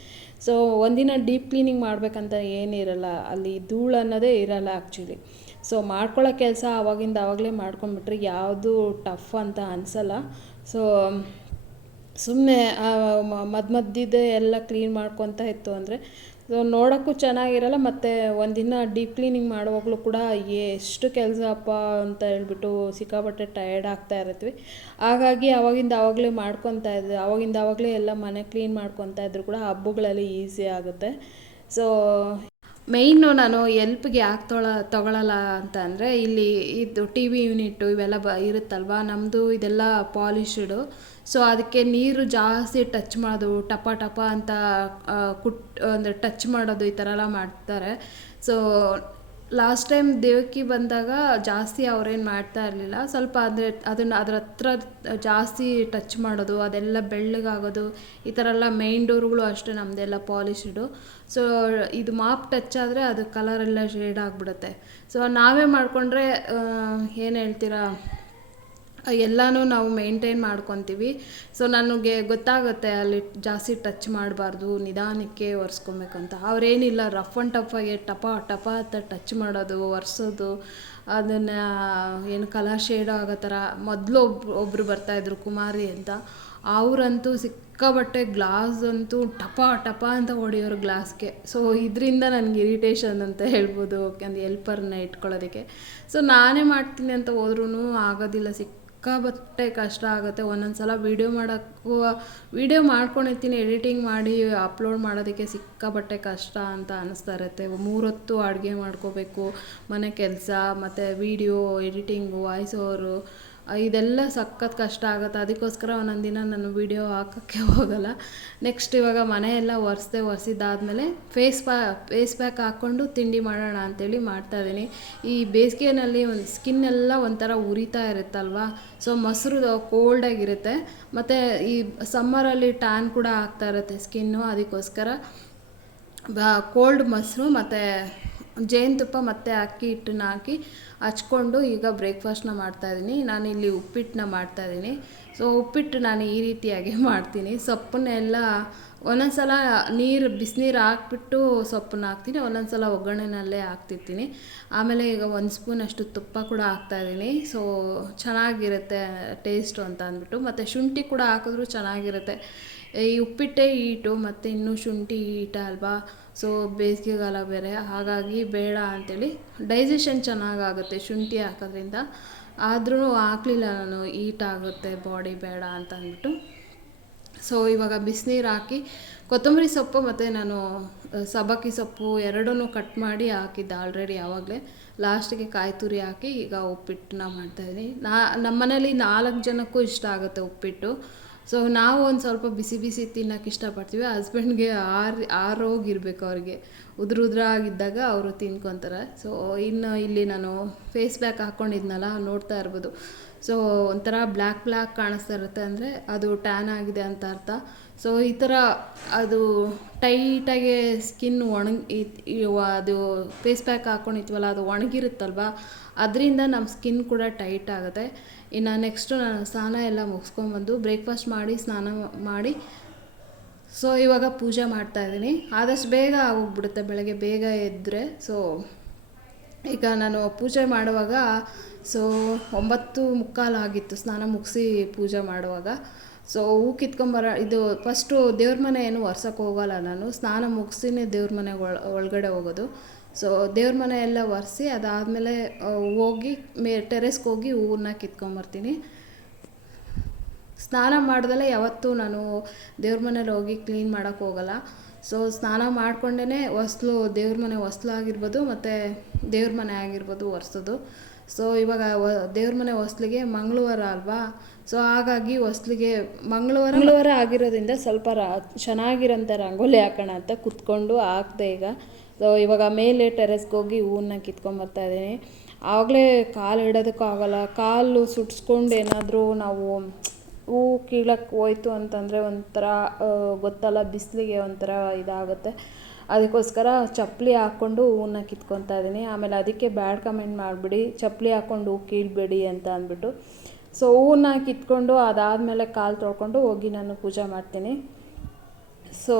ಸೊ ಒಂದಿನ ಡೀಪ್ ಕ್ಲೀನಿಂಗ್ ಮಾಡಬೇಕಂತ ಏನಿರಲ್ಲ. ಅಲ್ಲಿ ಧೂಳು ಅನ್ನೋದೇ ಇರಲ್ಲ ಆ್ಯಕ್ಚುಲಿ ಸೊ ಮಾಡ್ಕೊಳ್ಳೋ ಕೆಲಸ ಆವಾಗಿಂದ ಆವಾಗಲೇ ಮಾಡ್ಕೊಂಡ್ಬಿಟ್ರೆ ಯಾವುದು ಟಫ್ ಅಂತ ಅನಿಸಲ್ಲ. ಸೊ ಸುಮ್ಮನೆ ಮಧ್ಯ ಮದ್ದಿದ್ದು ಎಲ್ಲ ಕ್ಲೀನ್ ಮಾಡ್ಕೊತ ಇತ್ತು ಅಂದರೆ ಸೊ ನೋಡೋಕ್ಕೂ ಚೆನ್ನಾಗಿರಲ್ಲ, ಮತ್ತು ಒಂದಿನ ಡೀಪ್ ಕ್ಲೀನಿಂಗ್ ಮಾಡುವಾಗಲೂ ಕೂಡ ಎಷ್ಟು ಕೆಲಸ ಅಪ್ಪ ಅಂತ ಹೇಳ್ಬಿಟ್ಟು ಸಿಕ್ಕಾಪಟ್ಟೆ ಟಯರ್ಡ್ ಆಗ್ತಾ ಇರ್ತೀವಿ. ಹಾಗಾಗಿ ಅವಾಗಿಂದ ಆವಾಗಲೇ ಮಾಡ್ಕೊತಾ ಇದ್ದೆ. ಅವಾಗಿಂದ ಆವಾಗಲೇ ಎಲ್ಲ ಮನೆ ಕ್ಲೀನ್ ಮಾಡ್ಕೊತಾ ಇದ್ರು ಕೂಡ ಹಬ್ಬಗಳಲ್ಲಿ ಈಸಿ ಆಗುತ್ತೆ. ಸೊ ಮೇಯ್ನು ನಾನು ಎಲ್ಪ್ಗೆ ಯಾಕೆ ತೊಳ, ತೊಗೊಳಲ್ಲ ಅಂತ ಅಂದರೆ ಇಲ್ಲಿ ಇದು ಟಿ ವಿ ಯೂನಿಟ್ಟು ಇವೆಲ್ಲ ಬ, ಇರುತ್ತಲ್ವ? ನಮ್ಮದು ಇದೆಲ್ಲ ಪಾಲಿಶ್ಡು ಸೊ ಅದಕ್ಕೆ ನೀರು ಜಾಸ್ತಿ ಟಚ್ ಮಾಡೋದು, ಟಪ ಟಪ ಅಂತ ಕುಟ್, ಅಂದರೆ ಟಚ್ ಮಾಡೋದು ಈ ಥರ ಎಲ್ಲ ಮಾಡ್ತಾರೆ. ಸೊ ಲಾಸ್ಟ್ ಟೈಮ್ ದೇವಕಿ ಬಂದಾಗ ಜಾಸ್ತಿ ಅವ್ರೇನು ಮಾಡ್ತಾ ಇರಲಿಲ್ಲ. ಸ್ವಲ್ಪ ಅಂದರೆ ಅದನ್ನು ಅದ್ರ ಹತ್ರ ಜಾಸ್ತಿ ಟಚ್ ಮಾಡೋದು, ಅದೆಲ್ಲ ಬೆಳ್ಳಗಾಗೋದು, ಈ ಥರ ಎಲ್ಲ ಮೈನ್ ಡೋರ್ಗಳು ಅಷ್ಟೇ ನಮ್ಮದೆಲ್ಲ ಪಾಲಿಶ್ಡು ಸೊ ಇದು ಮಾಪ್ ಟಚ್ ಆದರೆ ಅದು ಕಲರೆಲ್ಲ ಶೇಡ್ ಆಗಿಬಿಡುತ್ತೆ. ಸೊ ನಾವೇ ಮಾಡಿಕೊಂಡ್ರೆ ಏನು ಹೇಳ್ತೀರಾ? ಎಲ್ಲನೂ ನಾವು ಮೇಂಟೈನ್ ಮಾಡ್ಕೊತೀವಿ. ಸೊ ನನಗೆ ಗೊತ್ತಾಗುತ್ತೆ ಅಲ್ಲಿ ಜಾಸ್ತಿ ಟಚ್ ಮಾಡಬಾರ್ದು, ನಿಧಾನಕ್ಕೆ ಒರೆಸ್ಕೊಬೇಕಂತ. ಅವ್ರೇನಿಲ್ಲ ರಫ್ ಆ್ಯಂಡ್ ಟಫಾಗಿ ಟಪ ಟಪ ಅಂತ ಟಚ್ ಮಾಡೋದು, ಒರೆಸೋದು, ಅದನ್ನು ಏನು ಕಲರ್ ಶೇಡ್ ಆಗೋ ಥರ. ಮೊದಲು ಒಬ್ರು ಒಬ್ಬರು ಬರ್ತಾಯಿದ್ರು ಕುಮಾರಿ ಅಂತ. ಅವರಂತೂ ಸಿಕ್ಕಾಬಟ್ಟೆ ಗ್ಲಾಸ್ ಅಂತೂ ಟಪ ಟಪ ಅಂತ ಹೊಡೆಯೋರು ಗ್ಲಾಸ್ಗೆ. ಸೊ ಇದರಿಂದ ನನಗೆ ಇರಿಟೇಷನ್ ಅಂತ ಹೇಳ್ಬೋದು ಒಂದು ಎಲ್ಪರ್ನ ಇಟ್ಕೊಳ್ಳೋದಕ್ಕೆ. ಸೊ ನಾನೇ ಮಾಡ್ತೀನಿ ಅಂತ ಹೋದ್ರೂ ಆಗೋದಿಲ್ಲ ಸಿಕ್ಕಾಬಟ್ಟೆ ಕಷ್ಟ ಆಗುತ್ತೆ ಒಂದೊಂದು ಸಲ ವೀಡಿಯೋ ಮಾಡೋಕ್ಕೂ ವೀಡಿಯೋ ಮಾಡ್ಕೊಂಡಿರ್ತೀನಿ ಎಡಿಟಿಂಗ್ ಮಾಡಿ ಅಪ್ಲೋಡ್ ಮಾಡೋದಕ್ಕೆ ಸಿಕ್ಕಾಬಟ್ಟೆ ಕಷ್ಟ ಅಂತ ಅನ್ನಿಸ್ತಾ ಇರುತ್ತೆ. ಮೂರೊತ್ತು ಅಡುಗೆ ಮಾಡ್ಕೋಬೇಕು, ಮನೆ ಕೆಲಸ, ಮತ್ತು ವೀಡಿಯೋ ಎಡಿಟಿಂಗು ವಾಯ್ಸ್ ಓವರು ಇದೆಲ್ಲ ಸಖತ್ ಕಷ್ಟ ಆಗುತ್ತೆ. ಅದಕ್ಕೋಸ್ಕರ ಒಂದೊಂದು ದಿನ ನಾನು ವೀಡಿಯೋ ಹಾಕೋಕ್ಕೆ ಹೋಗಲ್ಲ. ನೆಕ್ಸ್ಟ್ ಇವಾಗ ಮನೆಯೆಲ್ಲ ಒರೆಸ್ದೆ ಒರೆಸಿದ್ದಾದ್ಮೇಲೆ ಫೇಸ್ ಪ್ಯಾ ಫೇಸ್ ಪ್ಯಾಕ್ ಹಾಕ್ಕೊಂಡು ತಿಂಡಿ ಮಾಡೋಣ ಅಂತೇಳಿ ಮಾಡ್ತಾಯಿದ್ದೀನಿ ಈ ಬೇಸಿಗೆನಲ್ಲಿ ಒಂದು ಸ್ಕಿನ್ ಎಲ್ಲ ಒಂಥರ ಉರಿತಾ ಇರುತ್ತಲ್ವಾ? ಸೊ ಮೊಸರು ಕೋಲ್ಡಾಗಿರುತ್ತೆ ಮತ್ತು ಈ ಸಮ್ಮರಲ್ಲಿ ಟ್ಯಾನ್ ಕೂಡ ಆಗ್ತಾ ಇರುತ್ತೆ ಸ್ಕಿನ್ನು ಅದಕ್ಕೋಸ್ಕರ ಕೋಲ್ಡ್ ಮೊಸರು ಮತ್ತು ಜೇನುತುಪ್ಪ ಮತ್ತು ಅಕ್ಕಿ ಹಿಟ್ಟನ್ನ ಹಾಕಿ ಹಚ್ಕೊಂಡು ಈಗ ಬ್ರೇಕ್ಫಾಸ್ಟ್ನ ಮಾಡ್ತಾಯಿದ್ದೀನಿ ನಾನು ಇಲ್ಲಿ ಉಪ್ಪಿಟ್ಟನ್ನ ಮಾಡ್ತಾಯಿದ್ದೀನಿ ಸೊ ಉಪ್ಪಿಟ್ಟು ನಾನು ಈ ರೀತಿಯಾಗಿ ಮಾಡ್ತೀನಿ. ಸೊಪ್ಪನ್ನೆಲ್ಲ ಒಂದೊಂದು ಸಲ ನೀರು, ಬಿಸಿನೀರು ಹಾಕ್ಬಿಟ್ಟು ಸೊಪ್ಪನ್ನ ಹಾಕ್ತೀನಿ. ಒಂದೊಂದು ಸಲ ಒಗ್ಗರಣೆನಲ್ಲೇ ಹಾಕ್ತಿರ್ತೀನಿ. ಆಮೇಲೆ ಈಗ ಒಂದು ಸ್ಪೂನ್ ಅಷ್ಟು ತುಪ್ಪ ಕೂಡ ಹಾಕ್ತಾಯಿದ್ದೀನಿ ಸೊ ಚೆನ್ನಾಗಿರುತ್ತೆ ಟೇಸ್ಟು ಅಂತ ಅಂದ್ಬಿಟ್ಟು. ಮತ್ತು ಶುಂಠಿ ಕೂಡ ಹಾಕಿದ್ರೂ ಚೆನ್ನಾಗಿರುತ್ತೆ. ಈ ಉಪ್ಪಿಟ್ಟೆ ಈಟು ಮತ್ತು ಇನ್ನೂ ಶುಂಠಿ ಈಟ ಅಲ್ವಾ? ಸೊ ಬೇಸಿಗೆಗಾಲ ಬೇರೆ. ಹಾಗಾಗಿ ಬೇಡ ಅಂಥೇಳಿ ಡೈಜೆಷನ್ ಚೆನ್ನಾಗಾಗುತ್ತೆ. ಶುಂಠಿ ಹಾಕೋದ್ರಿಂದ. ಆದ್ರೂ ಹಾಕಲಿಲ್ಲ ನಾನು. ಈಟ್ ಆಗುತ್ತೆ. ಬಾಡಿ ಬೇಡ ಅಂತ ಅಂದ್ಬಿಟ್ಟು. ಸೊ ಇವಾಗ ಬಿಸಿನೀರು ಹಾಕಿ, ಕೊತ್ತಂಬರಿ ಸೊಪ್ಪು ಮತ್ತು ನಾನು ಸಬ್ಬಕ್ಕಿ ಸೊಪ್ಪು ಎರಡನ್ನೂ ಕಟ್ ಮಾಡಿ ಹಾಕಿದ್ದೆ ಆಲ್ರೆಡಿ ಯಾವಾಗಲೇ. ಲಾಸ್ಟಿಗೆ ಕಾಯಿ ತುರಿ ಹಾಕಿ ಈಗ ಉಪ್ಪಿಟ್ಟನ್ನ ಮಾಡ್ತಾಯಿದ್ದೀನಿ ನಾ ನಮ್ಮ ಮನೇಲಿ ನಾಲ್ಕು ಜನಕ್ಕೂ ಇಷ್ಟ ಆಗುತ್ತೆ ಉಪ್ಪಿಟ್ಟು. ಸೊ ನಾವು ಒಂದು ಸ್ವಲ್ಪ ಬಿಸಿ ಬಿಸಿ ತಿನ್ನೋಕೆ ಇಷ್ಟಪಡ್ತೀವಿ. ಹಸ್ಬೆಂಡ್ಗೆ ಆರು ಆರೋಗಿರ್ಬೇಕು ಅವ್ರಿಗೆ. ಉದ್ರ ಉದ್ರಾಗಿದ್ದಾಗ ಅವರು ತಿನ್ಕೊತಾರೆ. ಸೊ ಇನ್ನು ಇಲ್ಲಿ ನಾನು ಫೇಸ್ ಪ್ಯಾಕ್ ಹಾಕ್ಕೊಂಡಿದ್ನಲ್ಲ ನೋಡ್ತಾ ಇರ್ಬೋದು. ಸೊ ಒಂಥರ ಬ್ಲ್ಯಾಕ್ ಬ್ಲ್ಯಾಕ್ ಕಾಣಿಸ್ತಾ ಇರುತ್ತೆ ಅಂದರೆ ಅದು ಟ್ಯಾನ್ ಆಗಿದೆ ಅಂತ ಅರ್ಥ. ಸೊ ಈ ಥರ ಅದು ಟೈಟಾಗಿ ಸ್ಕಿನ್ ಒಣಗಿ ಅದು ಫೇಸ್ ಪ್ಯಾಕ್ ಹಾಕ್ಕೊಂಡಿತ್ತಲ್ಲ ಅದು ಒಣಗಿರುತ್ತಲ್ವ? ಅದರಿಂದ ನಮ್ಮ ಸ್ಕಿನ್ ಕೂಡ ಟೈಟ್ ಆಗುತ್ತೆ. ಇನ್ನು ನೆಕ್ಸ್ಟು ನಾನು ಸ್ನಾನ ಎಲ್ಲ ಮುಗಿಸ್ಕೊಂಬಂದು ಬ್ರೇಕ್ಫಾಸ್ಟ್ ಮಾಡಿ ಸ್ನಾನ ಮಾಡಿ ಸೊ ಇವಾಗ ಪೂಜೆ ಮಾಡ್ತಾ ಇದ್ದೀನಿ. ಆದಷ್ಟು ಬೇಗ ಆಗೋಗ್ಬಿಡುತ್ತೆ ಬೆಳಗ್ಗೆ, ಬೇಗ ಎದ್ದರೆ ಸೊ ಈಗ ನಾನು ಪೂಜೆ ಮಾಡುವಾಗ ಸೊ ಒಂಬತ್ತು ಮುಕ್ಕಾಲು ಆಗಿತ್ತು ಸ್ನಾನ ಮುಗಿಸಿ ಪೂಜೆ ಮಾಡುವಾಗ. ಸೊ ಹೂ ಕಿತ್ಕೊಂಬರ, ಇದು ಫಸ್ಟು ದೇವ್ರ ಮನೆ ಏನು ಒರ್ಸೋಕ್ಕೆ ಹೋಗಲ್ಲ ನಾನು. ಸ್ನಾನ ಮುಗಿಸಿನೇ ದೇವ್ರ ಮನೆ ಒಳ, ಒಳಗಡೆ ಹೋಗೋದು. ಸೊ ದೇವ್ರ ಮನೆ ಎಲ್ಲ ಒರೆಸಿ ಅದಾದಮೇಲೆ ಹೋಗಿ ಮೇ ಟೆರೆಸ್ಗೆ ಹೋಗಿ ಹೂವನ್ನ ಕಿತ್ಕೊಂಬರ್ತೀನಿ. ಸ್ನಾನ ಮಾಡ್ದಲೇ ಯಾವತ್ತೂ ನಾನು ದೇವ್ರ ಮನೇಲಿ ಹೋಗಿ ಕ್ಲೀನ್ ಮಾಡೋಕ್ಕೆ ಹೋಗಲ್ಲ. ಸೊ ಸ್ನಾನ ಮಾಡಿಕೊಂಡೇ ಹೊಸ್ಲು, ದೇವ್ರ ಮನೆ ಹೊಸ್ಲು ಆಗಿರ್ಬೋದು ಮತ್ತು ದೇವ್ರ ಮನೆ ಆಗಿರ್ಬೋದು ಒರೆಸೋದು. ಸೊ ಇವಾಗ ದೇವ್ರ ಮನೆ ಹೊಸ್ಲಿಗೆ ಮಂಗಳವಾರ ಅಲ್ವಾ? ಸೊ ಹಾಗಾಗಿ ಹೊಸ್ಲಿಗೆ ಮಂಗಳವಾರ ಮಂಗಳವಾರ ಆಗಿರೋದ್ರಿಂದ ಸ್ವಲ್ಪ ರಾ, ಚೆನ್ನಾಗಿರೋಂಥ ರಂಗೋಲಿ ಹಾಕೋಣ ಅಂತ ಕುತ್ಕೊಂಡು ಹಾಕ್ದೆ ಈಗ. ಸೊ ಇವಾಗ ಮೇಲೆ ಟೆರೆಸ್ಗೆ ಹೋಗಿ ಹೂವನ್ನ ಕಿತ್ಕೊಂಬರ್ತಾ ಇದ್ದೀನಿ. ಆವಾಗಲೇ ಕಾಲು ಇಡೋದಕ್ಕೂ ಆಗೋಲ್ಲ. ಕಾಲು ಸುಟ್ಸ್ಕೊಂಡು ಏನಾದರೂ ನಾವು ಹೂ ಕೀಳಕ್ಕೆ ಹೋಯ್ತು ಅಂತಂದರೆ ಒಂಥರ ಗೊತ್ತಲ್ಲ, ಬಿಸಿಲಿಗೆ ಒಂಥರ ಇದಾಗುತ್ತೆ. ಅದಕ್ಕೋಸ್ಕರ ಚಪ್ಪಲಿ ಹಾಕ್ಕೊಂಡು ಹೂವನ್ನ ಕಿತ್ಕೊತಾ ಇದ್ದೀನಿ. ಆಮೇಲೆ ಅದಕ್ಕೆ ಬ್ಯಾಡ್ ಕಮೆಂಟ್ ಮಾಡಿಬಿಡಿ. ಚಪ್ಪಲಿ ಹಾಕ್ಕೊಂಡು ಹೂ ಕೀಳಬೇಡಿ ಅಂತ ಅಂದ್ಬಿಟ್ಟು. ಸೊ ಹೂವನ್ನ ಕಿತ್ಕೊಂಡು ಅದಾದಮೇಲೆ ಕಾಲು ತೊಳ್ಕೊಂಡು ಹೋಗಿ ನಾನು ಪೂಜೆ ಮಾಡ್ತೀನಿ. ಸೊ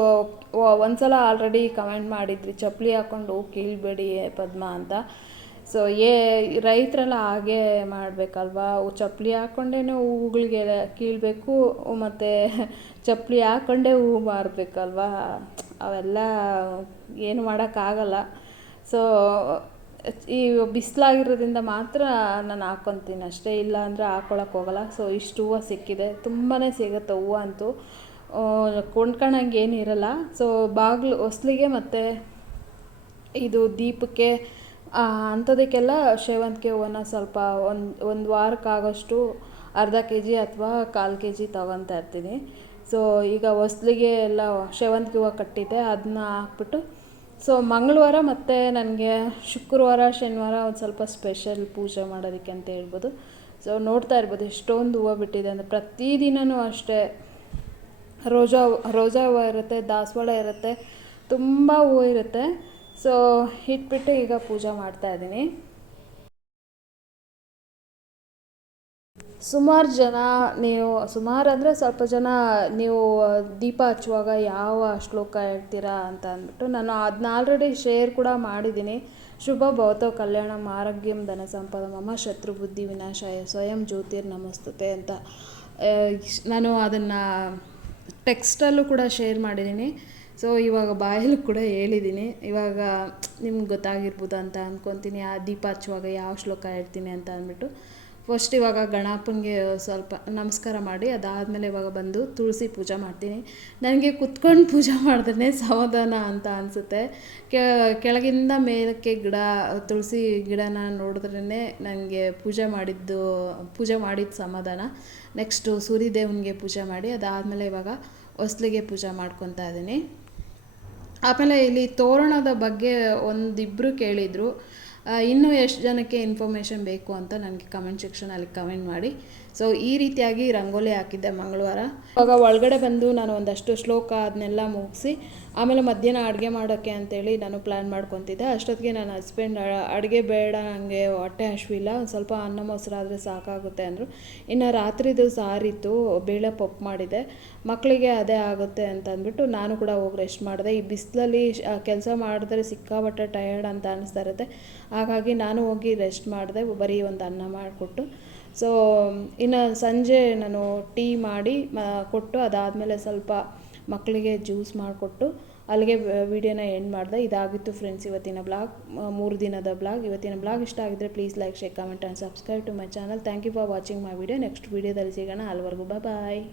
ಒಂದ್ಸಲ ಆಲ್ರೆಡಿ ಕಮೆಂಟ್ ಮಾಡಿದ್ರಿ ಚಪ್ಪಲಿ ಹಾಕ್ಕೊಂಡು ಹೋಗಿ ಕೀಳಬೇಡಿ ಪದ್ಮ ಅಂತ. ಸೊ ಏ, ರೈತರೆಲ್ಲ ಹಾಗೆ ಮಾಡಬೇಕಲ್ವಾ? ಚಪ್ಪಲಿ ಹಾಕ್ಕೊಂಡೇ ಹೂಗಳಿಗೆ ಕೀಳಬೇಕು ಮತ್ತು ಚಪ್ಪಲಿ ಹಾಕ್ಕೊಂಡೇ ಹೂ ಮಾರಬೇಕಲ್ವಾ? ಅವೆಲ್ಲ ಏನು ಮಾಡೋಕ್ಕಾಗಲ್ಲ. ಸೊ ಈ ಬಿಸಿಲಾಗಿರೋದ್ರಿಂದ ಮಾತ್ರ ನಾನು ಹಾಕೊತೀನಿ. ಅಷ್ಟೇ ಇಲ್ಲ ಅಂದರೆ ಹಾಕ್ಕೊಳಕ್ಕೆ ಹೋಗಲ್ಲ. ಸೊ ಇಷ್ಟು ಹೂವು ಸಿಕ್ಕಿದೆ. ತುಂಬಾ ಸಿಗುತ್ತೆ ಹೂವು ಅಂತೂ. ಕೊಂಡ್ಕೊಳಂಗೆ ಏನಿರಲ್ಲ ಸೊ ಬಾಗಿಲು, ಹೊಸ್ಲಿಗೆ ಮತ್ತು ಇದು ದೀಪಕ್ಕೆ ಅಂಥದಕ್ಕೆಲ್ಲ ಸೇವಂತಿಗೆ ಹೂವನ್ನ ಸ್ವಲ್ಪ ಒಂದು ಒಂದು ವಾರಕ್ಕಾಗೋಷ್ಟು ಅರ್ಧ ಕೆ ಜಿ ಅಥವಾ ಕಾಲು ಕೆ ಜಿ ತೊಗೊತಾ ಇರ್ತೀನಿ. ಸೊ ಈಗ ಹೊಸ್ಲಿಗೆ ಎಲ್ಲ ಸೇವಂತಿಗೆ ಹೂವು ಕಟ್ಟಿದ್ದೆ ಅದನ್ನ ಹಾಕ್ಬಿಟ್ಟು. ಸೊ ಮಂಗಳವಾರ ಮತ್ತು ನನಗೆ ಶುಕ್ರವಾರ, ಶನಿವಾರ ಒಂದು ಸ್ವಲ್ಪ ಸ್ಪೆಷಲ್ ಪೂಜೆ ಮಾಡೋದಕ್ಕೆ ಅಂತ ಹೇಳ್ಬೋದು. ಸೊ ನೋಡ್ತಾ ಇರ್ಬೋದು, ಎಷ್ಟೊಂದು ಹೂವು ಬಿಟ್ಟಿದೆ ಅಂದರೆ ಪ್ರತಿದಿನವೂ ಅಷ್ಟೇ ರೋಜಾ ರೋಜಾ ಹೂವು ಇರುತ್ತೆ, ದಾಸವಾಳ ಇರುತ್ತೆ, ತುಂಬ ಹೂವು ಇರುತ್ತೆ. ಸೊ ಇಟ್ಬಿಟ್ಟು ಈಗ ಪೂಜೆ ಮಾಡ್ತಾ ಇದ್ದೀನಿ. ಸುಮಾರು ಜನ ನೀವು, ಸುಮಾರು ಅಂದರೆ ಸ್ವಲ್ಪ ಜನ ನೀವು ದೀಪ ಹಚ್ಚುವಾಗ ಯಾವ ಶ್ಲೋಕ ಹೇಳ್ತೀರಾ ಅಂತ ಅಂದ್ಬಿಟ್ಟು ನಾನು ಅದನ್ನ ಆಲ್ರೆಡಿ ಶೇರ್ ಕೂಡ ಮಾಡಿದ್ದೀನಿ. ಶುಭ ಭವತೋ ಕಲ್ಯಾಣ ಆರೋಗ್ಯಂ ಧನ ಸಂಪದ ಮಮ ಶತ್ರು ಬುದ್ಧಿ ವಿನಾಶಾಯ ಸ್ವಯಂ ಜ್ಯೋತಿರ್ ನಮಸ್ತುತೆ ಅಂತ. ನಾನು ಅದನ್ನು ಟೆಕ್ಸ್ಟಲ್ಲೂ ಕೂಡ ಶೇರ್ ಮಾಡಿದ್ದೀನಿ ಸೊ ಇವಾಗ ಬಾಯಲ್ಲೂ ಕೂಡ ಹೇಳಿದ್ದೀನಿ ಇವಾಗ ನಿಮ್ಗೆ ಗೊತ್ತಾಗಿರ್ಬೋದು ಅಂತ ಅಂದ್ಕೊತೀನಿ ಆ ದೀಪ ಹಚ್ಚುವಾಗ ಯಾವ ಶ್ಲೋಕ ಹೇಳ್ತೀನಿ ಅಂತ ಅಂದ್ಬಿಟ್ಟು. ಫಸ್ಟ್ ಇವಾಗ ಗಣಪನಿಗೆ ಸ್ವಲ್ಪ ನಮಸ್ಕಾರ ಮಾಡಿ, ಅದಾದಮೇಲೆ ಇವಾಗ ಬಂದು ತುಳಸಿ ಪೂಜೆ ಮಾಡ್ತೀನಿ. ನನಗೆ ಕುತ್ಕೊಂಡು ಪೂಜೆ ಮಾಡಿದ್ರೆ ಸಮಾಧಾನ ಅಂತ ಅನಿಸುತ್ತೆ. ಕೆಳಗಿಂದ ಮೇಲಕ್ಕೆ ಗಿಡ, ತುಳಸಿ ಗಿಡನ ನೋಡಿದ್ರೇ ನನಗೆ ಪೂಜೆ ಮಾಡಿದ್ದು, ಪೂಜೆ ಮಾಡಿದ ಸಮಾಧಾನ. ನೆಕ್ಸ್ಟು ಸೂರ್ಯದೇವನಿಗೆ ಪೂಜೆ ಮಾಡಿ, ಅದಾದಮೇಲೆ ಇವಾಗ ಹೊಸ್ಲಿಗೆ ಪೂಜೆ ಮಾಡ್ಕೊತಾ ಇದ್ದೀನಿ. ಆಮೇಲೆ ಇಲ್ಲಿ ತೋರಣದ ಬಗ್ಗೆ ಒಂದಿಬ್ಬರು ಕೇಳಿದರು. ಇನ್ನೂ ಎಷ್ಟು ಜನಕ್ಕೆ ಇನ್ಫಾರ್ಮೇಷನ್ ಬೇಕು ಅಂತ ನನಗೆ ಕಮೆಂಟ್ ಸೆಕ್ಷನಲ್ಲಿ ಕಮೆಂಟ್ ಮಾಡಿ. ಸೊ ಈ ರೀತಿಯಾಗಿ ರಂಗೋಲಿ ಹಾಕಿದ್ದೆ ಮಂಗಳವಾರ. ಇವಾಗ ಒಳಗಡೆ ಬಂದು ನಾನು ಒಂದಷ್ಟು ಶ್ಲೋಕ ಅದನ್ನೆಲ್ಲ ಮುಗಿಸಿ ಆಮೇಲೆ ಮಧ್ಯಾಹ್ನ ಅಡುಗೆ ಮಾಡೋಕ್ಕೆ ಅಂತೇಳಿ ನಾನು ಪ್ಲ್ಯಾನ್ ಮಾಡ್ಕೊತಿದ್ದೆ. ಅಷ್ಟೊತ್ತಿಗೆ ನನ್ನ ಹಸ್ಬೆಂಡ್ ಅಡುಗೆ ಬೇಡ ನನಗೆ ಹೊಟ್ಟೆ ಹಶ್ವಿಲ್ಲ ಒಂದು ಸ್ವಲ್ಪ ಅನ್ನ ಮೊಸರಾದರೆ ಸಾಕಾಗುತ್ತೆ ಅಂದರು. ಇನ್ನು ರಾತ್ರಿದು ಸಾರಿತ್ತು, ಬೇಳೆ ಪಪ್ಪು ಮಾಡಿದೆ. ಮಕ್ಕಳಿಗೆ ಅದೇ ಆಗುತ್ತೆ ಅಂತ ಅಂದ್ಬಿಟ್ಟು ನಾನು ಕೂಡ ಹೋಗಿ ರೆಸ್ಟ್ ಮಾಡಿದೆ. ಈ ಬಿಸಿಲಲ್ಲಿ ಕೆಲಸ ಮಾಡಿದ್ರೆ ಸಿಕ್ಕಾಬಟ್ಟೆ ಟಯರ್ಡ್ ಅಂತ ಅನಿಸ್ತಾ ಇರುತ್ತೆ. ಹಾಗಾಗಿ ನಾನು ಹೋಗಿ ರೆಸ್ಟ್ ಮಾಡಿದೆ, ಬರೀ ಒಂದು ಅನ್ನ ಮಾಡಿಕೊಟ್ಟು. ಸೊ ಇನ್ನು ಸಂಜೆ ನಾನು ಟೀ ಮಾಡಿ ಕೊಟ್ಟು ಅದಾದಮೇಲೆ ಸ್ವಲ್ಪ ಮಕ್ಕಳಿಗೆ ಜ್ಯೂಸ್ ಮಾಡಿಕೊಟ್ಟು ಅಲ್ಲಿಗೆ ವಿಡಿಯೋನ ಎಂಡ್ ಮಾಡಿದೆ. ಇದಾಗಿತ್ತು ಫ್ರೆಂಡ್ಸ್ ಇವತ್ತಿನ ಬ್ಲಾಗ್ ಮೂರು ದಿನದ ಬ್ಲಾಗ್ ಇವತ್ತಿನ ಬ್ಲಾಗ್ ಇಷ್ಟ ಆಗಿದ್ರೆ please like share comment and subscribe to my channel thank you for watching my video next ವೀಡಿಯೋದಲ್ಲಿ ಸಿಗೋಣ. ಅಲ್ಲಿವರೆಗೂ ಬಾಯ್